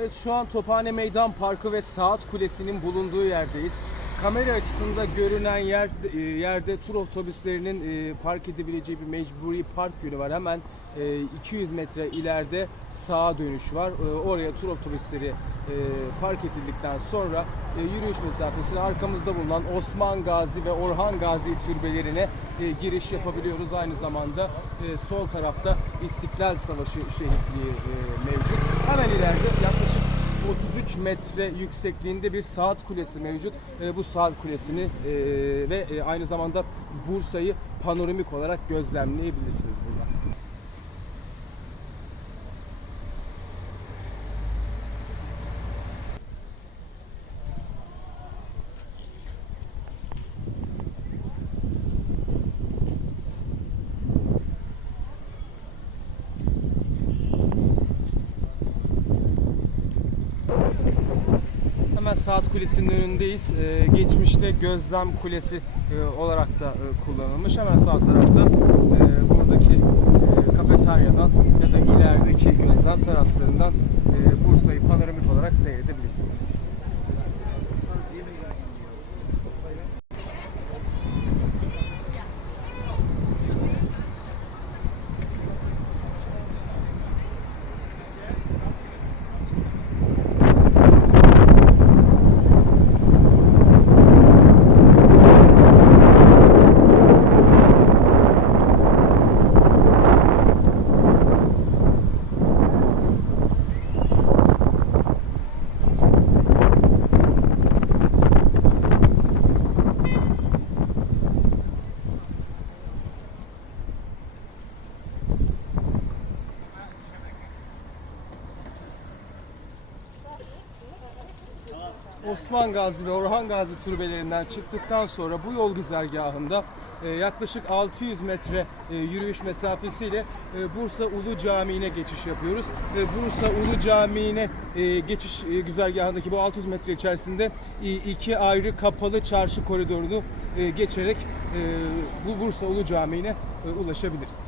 Evet şu an Tophane Meydan Parkı ve Saat Kulesi'nin bulunduğu yerdeyiz. Kamera açısında görünen yer e, yerde tur otobüslerinin e, park edebileceği bir mecburi park yönü var. Hemen e, 200 metre ileride sağa dönüş var. E, Oraya tur otobüsleri e, park edildikten sonra e, yürüyüş mesafesine arkamızda bulunan Osman Gazi ve Orhan Gazi türbelerine e, giriş yapabiliyoruz. Aynı zamanda e, sol tarafta İstiklal Savaşı şehitliği e, mevcut. Hemen ileride yaklaşık 33 metre yüksekliğinde bir saat kulesi mevcut. E, bu saat kulesini e, ve e, aynı zamanda Bursa'yı panoramik olarak gözlemleyebilirsiniz burada. Hemen Saat Kulesi'nin önündeyiz. Ee, geçmişte Gözlem Kulesi e, olarak da e, kullanılmış. Hemen sağ tarafta e, buradaki e, kafeteryadan ya da ilerideki gözlem teraslarından e, Bursa'yı panoramik olarak seyredebilirsiniz. Osman Gazi ve Orhan Gazi türbelerinden çıktıktan sonra bu yol güzergahında e, yaklaşık 600 metre e, yürüyüş mesafesiyle e, Bursa Ulu Camii'ne geçiş yapıyoruz. Bursa Ulu Camii'ne geçiş güzergahındaki bu 600 metre içerisinde iki ayrı kapalı çarşı koridorunu geçerek bu Bursa Ulu Camii'ne ulaşabiliriz.